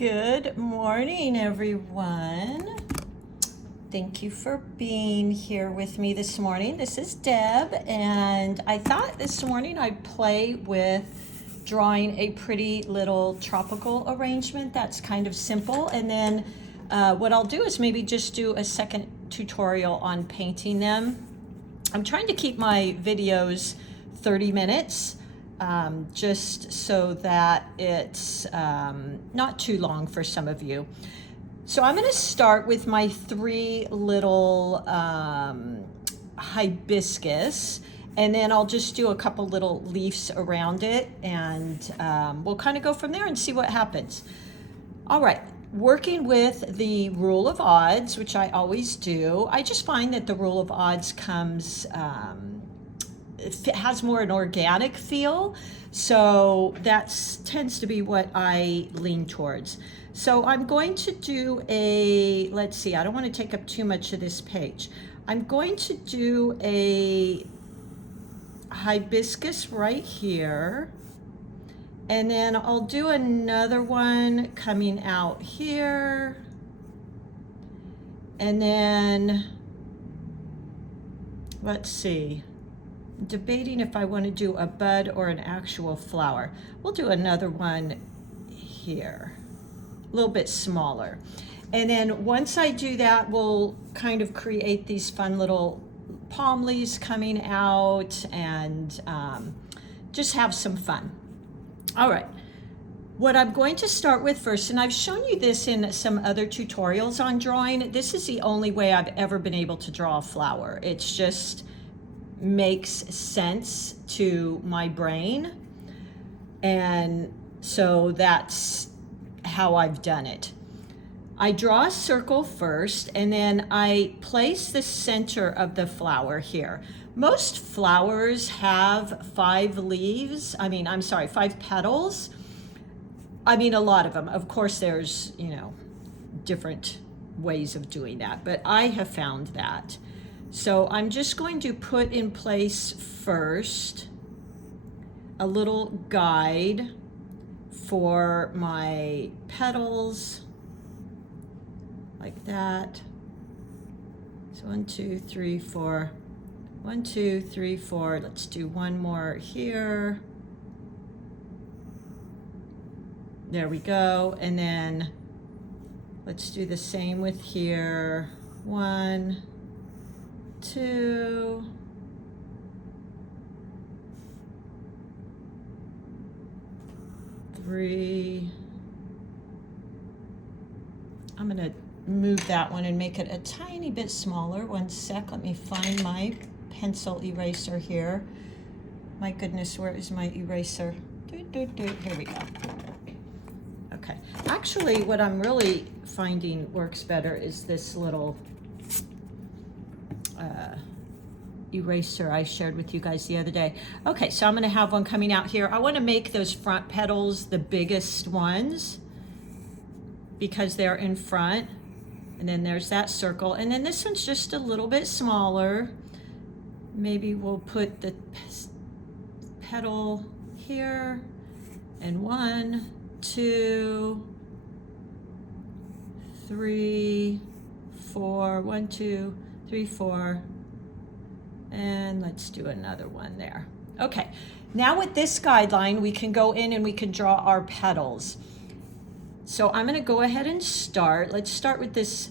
Good morning, everyone. Thank you for being here with me this morning. This is Deb, and I thought this morning I'd play with drawing a pretty little tropical arrangement that's kind of simple, and then what I'll do is maybe just do a second tutorial on painting them. I'm trying to keep my videos 30 minutes. Just so that it's not too long for some of you. So I'm going to start with my three little hibiscus, and then I'll just do a couple little leaves around it, and we'll kind of go from there and see what happens. All right, working with the rule of odds, which I always do, I just find that the rule of odds comes it has more an organic feel, so that tends to be what I lean towards. So I'm going to do let's see, I don't want to take up too much of this page. I'm going to do a hibiscus right here, and then I'll do another one coming out here, and then let's see, debating if I want to do a bud or an actual flower. We'll do another one here, a little bit smaller. And then once I do that, we'll kind of create these fun little palm leaves coming out and just have some fun. All right. What I'm going to start with first, and I've shown you this in some other tutorials on drawing, this is the only way I've ever been able to draw a flower. It's just makes sense to my brain, and so that's how I've done it. I draw a circle first, and then I place the center of the flower here. Most flowers have 5 leaves. Five petals. A lot of them. Of course, there's, different ways of doing that, but I have found that. So I'm just going to put in place first a little guide for my petals, like that. So 1, 2, 3, 4. 1, 2, 3, 4. Let's do one more here. There we go. And then let's do the same with here. 1, 2, 3. I'm going to move that one and make it a tiny bit smaller. One sec, let me find my pencil eraser here. My goodness, where is my eraser? Here we go. Okay, actually what I'm really finding works better is this little eraser I shared with you guys the other day. Okay, so I'm going to have one coming out here. I want to make those front petals the biggest ones because they're in front, and then there's that circle, and then this one's just a little bit smaller. Maybe we'll put the petal here, and 1, 2, 3, 4. 1, 2, 3, 4. And let's do another one there. Okay, now with this guideline, we can go in and we can draw our petals. So I'm going to go ahead and start. Let's start with this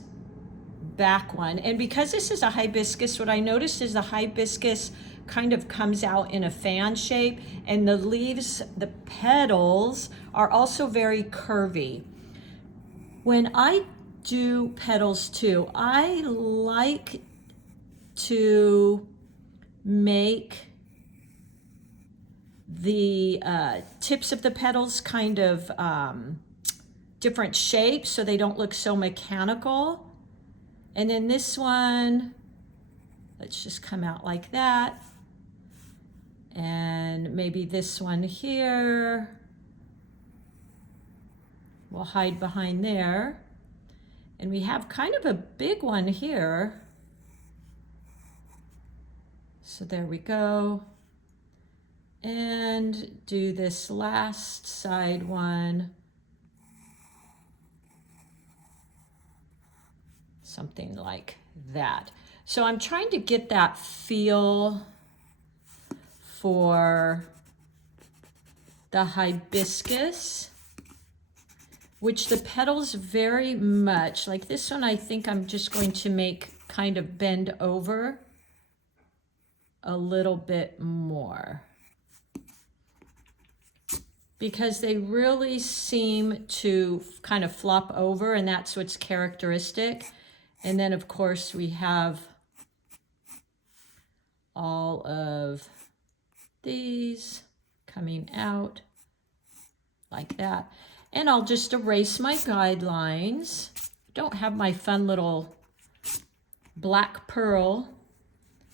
back one. And because this is a hibiscus, what I noticed is the hibiscus kind of comes out in a fan shape, and the leaves, the petals, are also very curvy. When I do petals too, I like to make the tips of the petals kind of different shapes so they don't look so mechanical. And then this one, let's just come out like that. And maybe this one here, we'll hide behind there. And we have kind of a big one here. So there we go. And do this last side one something like that. So I'm trying to get that feel for the hibiscus, which the petals very much, like this one, I think I'm just going to make kind of bend over a little bit more, because they really seem to kind of flop over, and that's what's characteristic. And then of course we have all of these coming out like that. And I'll just erase my guidelines. Don't have my fun little black pearl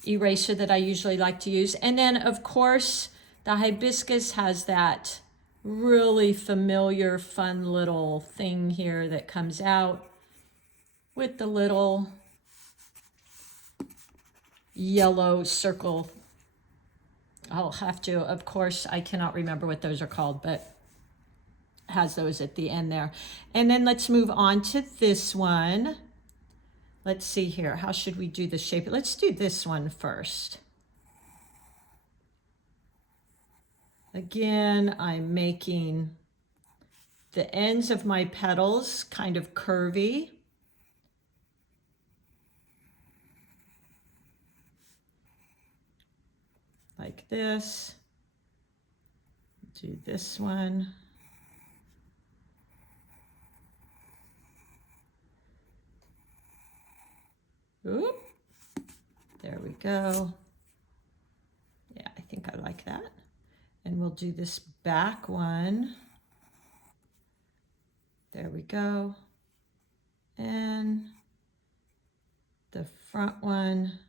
eraser that I usually like to use. And then of course the hibiscus has that really familiar fun little thing here that comes out with the little yellow circle. I'll have to, of course, I cannot remember what those are called, but has those at the end there. And then let's move on to this one. Let's see here. How should we do the shape? Let's do this one first. Again, I'm making the ends of my petals kind of curvy. Like this. Do this one. Oop. There we go. Yeah, I think I like that. And we'll do this back one. There we go. And the front one.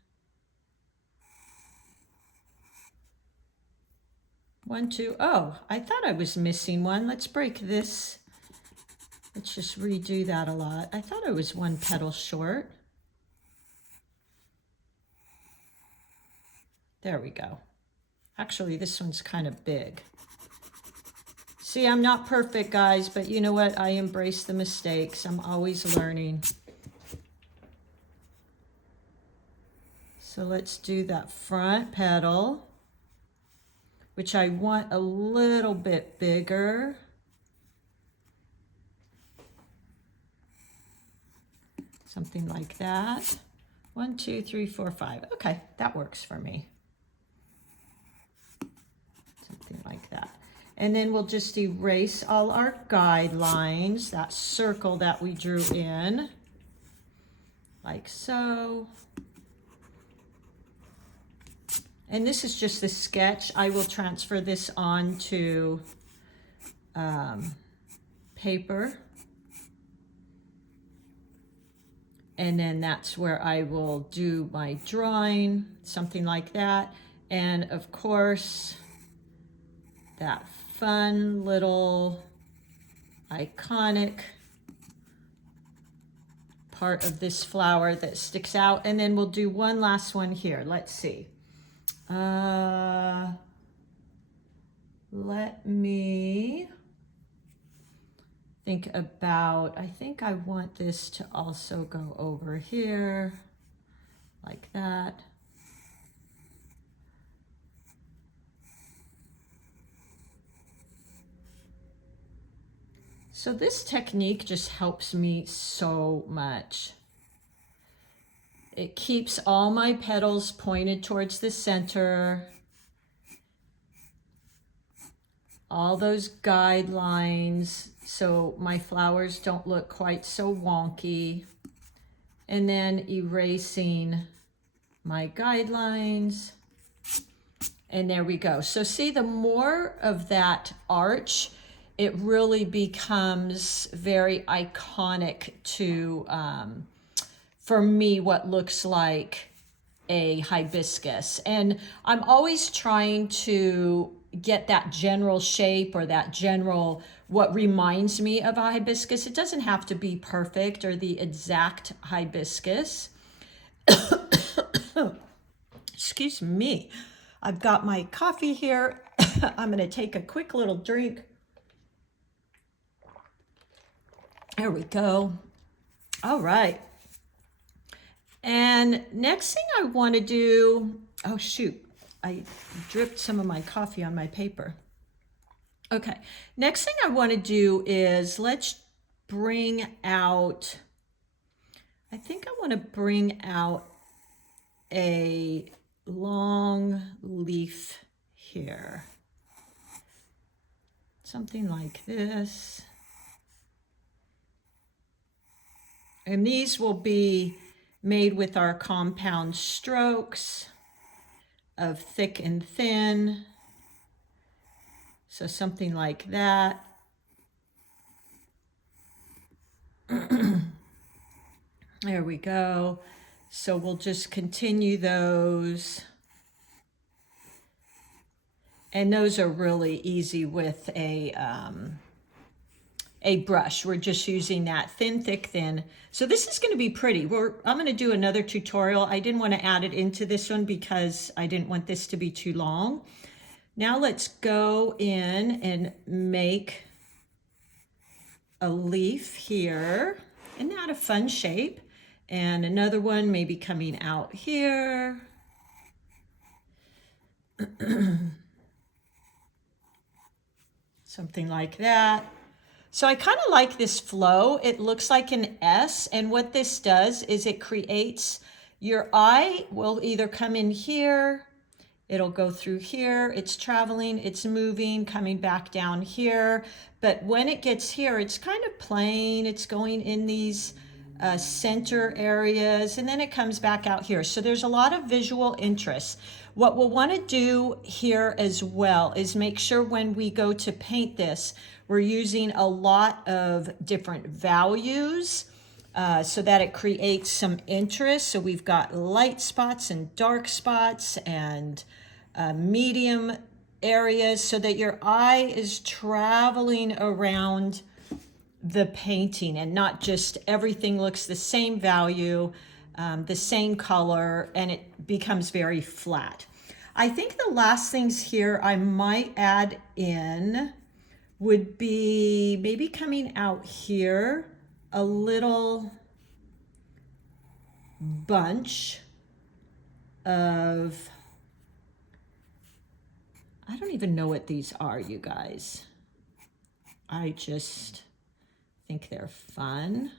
1, 2. Oh, I thought I was missing one. Let's break this. Let's just redo that a lot. I thought I was one petal short. There we go. Actually, this one's kind of big. See, I'm not perfect, guys, but you know what? I embrace the mistakes. I'm always learning. So let's do that front petal, which I want a little bit bigger. Something like that. 1, 2, 3, 4, 5. Okay, that works for me. Something like that. And then we'll just erase all our guidelines, that circle that we drew in, like so. And this is just the sketch. I will transfer this onto paper. And then that's where I will do my drawing, something like that. And of course, that fun little iconic part of this flower that sticks out. And then we'll do one last one here. Let's see. Let me think about, I think I want this to also go over here like that. So this technique just helps me so much. It keeps all my petals pointed towards the center. All those guidelines so my flowers don't look quite so wonky. And then erasing my guidelines. And there we go. So see, the more of that arch, it really becomes very iconic to, for me, what looks like a hibiscus. And I'm always trying to get that general shape or that general, what reminds me of a hibiscus. It doesn't have to be perfect or the exact hibiscus. Excuse me. I've got my coffee here. I'm going to take a quick little drink. There we go. All right. And next thing I want to do, oh shoot, I dripped some of my coffee on my paper. Okay, next thing I want to do is let's bring out, I think I want to bring out a long leaf here. Something like this. And these will be made with our compound strokes of thick and thin. So something like that. There we go. So we'll just continue those. And those are really easy with a brush. We're just using that thin, thick, thin. So this is going to be pretty. I'm going to do another tutorial. I didn't want to add it into this one because I didn't want this to be too long. Now let's go in and make a leaf here. Isn't that a fun shape? And another one maybe coming out here. Something like that. So I kind of like this flow. It looks like an S, and what this does is it creates, your eye will either come in here, it'll go through here, it's traveling, it's moving, coming back down here. But when it gets here, it's kind of playing, it's going in these center areas, and then it comes back out here. So there's a lot of visual interest. What we'll want to do here as well is make sure when we go to paint this, we're using a lot of different values so that it creates some interest. So we've got light spots and dark spots and medium areas so that your eye is traveling around the painting and not just everything looks the same value, the same color, and it becomes very flat. I think the last things here I might add in would be maybe coming out here, a little bunch of, I don't even know what these are, you guys. I just think they're fun.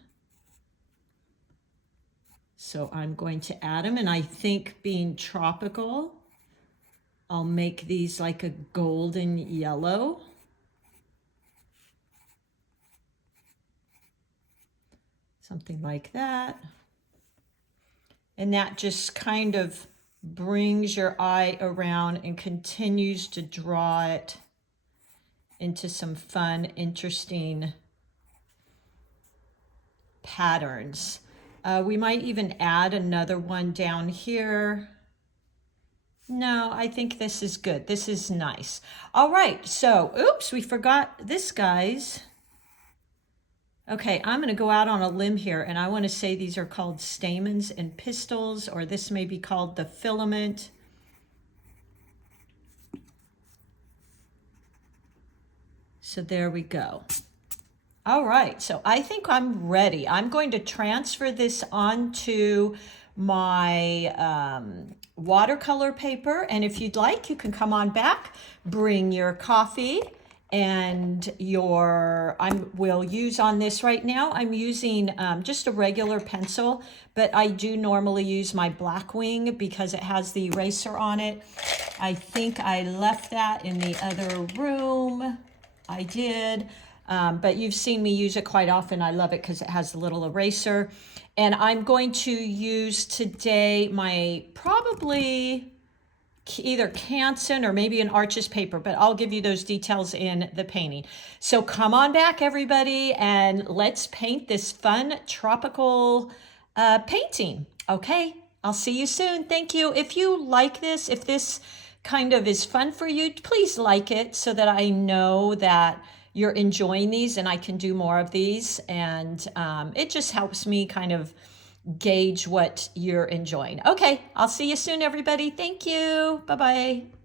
So I'm going to add them, and I think being tropical, I'll make these like a golden yellow. Something like that. And that just kind of brings your eye around and continues to draw it into some fun, interesting patterns. We might even add another one down here. No, I think this is good. This is nice. All right, so, oops, we forgot this, guys. Okay, I'm going to go out on a limb here, and I want to say these are called stamens and pistils, or this may be called the filament. So there we go. All right, so I think I'm ready. I'm going to transfer this onto my watercolor paper, and if you'd like, you can come on back, bring your coffee, and we'll use on this right now. I'm using just a regular pencil, but I do normally use my Blackwing because it has the eraser on it. I think I left that in the other room. I did. But you've seen me use it quite often. I love it because it has the little eraser. And I'm going to use today my probably either Canson or maybe an Arches paper, but I'll give you those details in the painting. So come on back, everybody, and let's paint this fun tropical painting. Okay, I'll see you soon. Thank you. If you like this, if this kind of is fun for you, please like it so that I know that you're enjoying these and I can do more of these. And it just helps me kind of gauge what you're enjoying. Okay, I'll see you soon, everybody. Thank you. Bye-bye.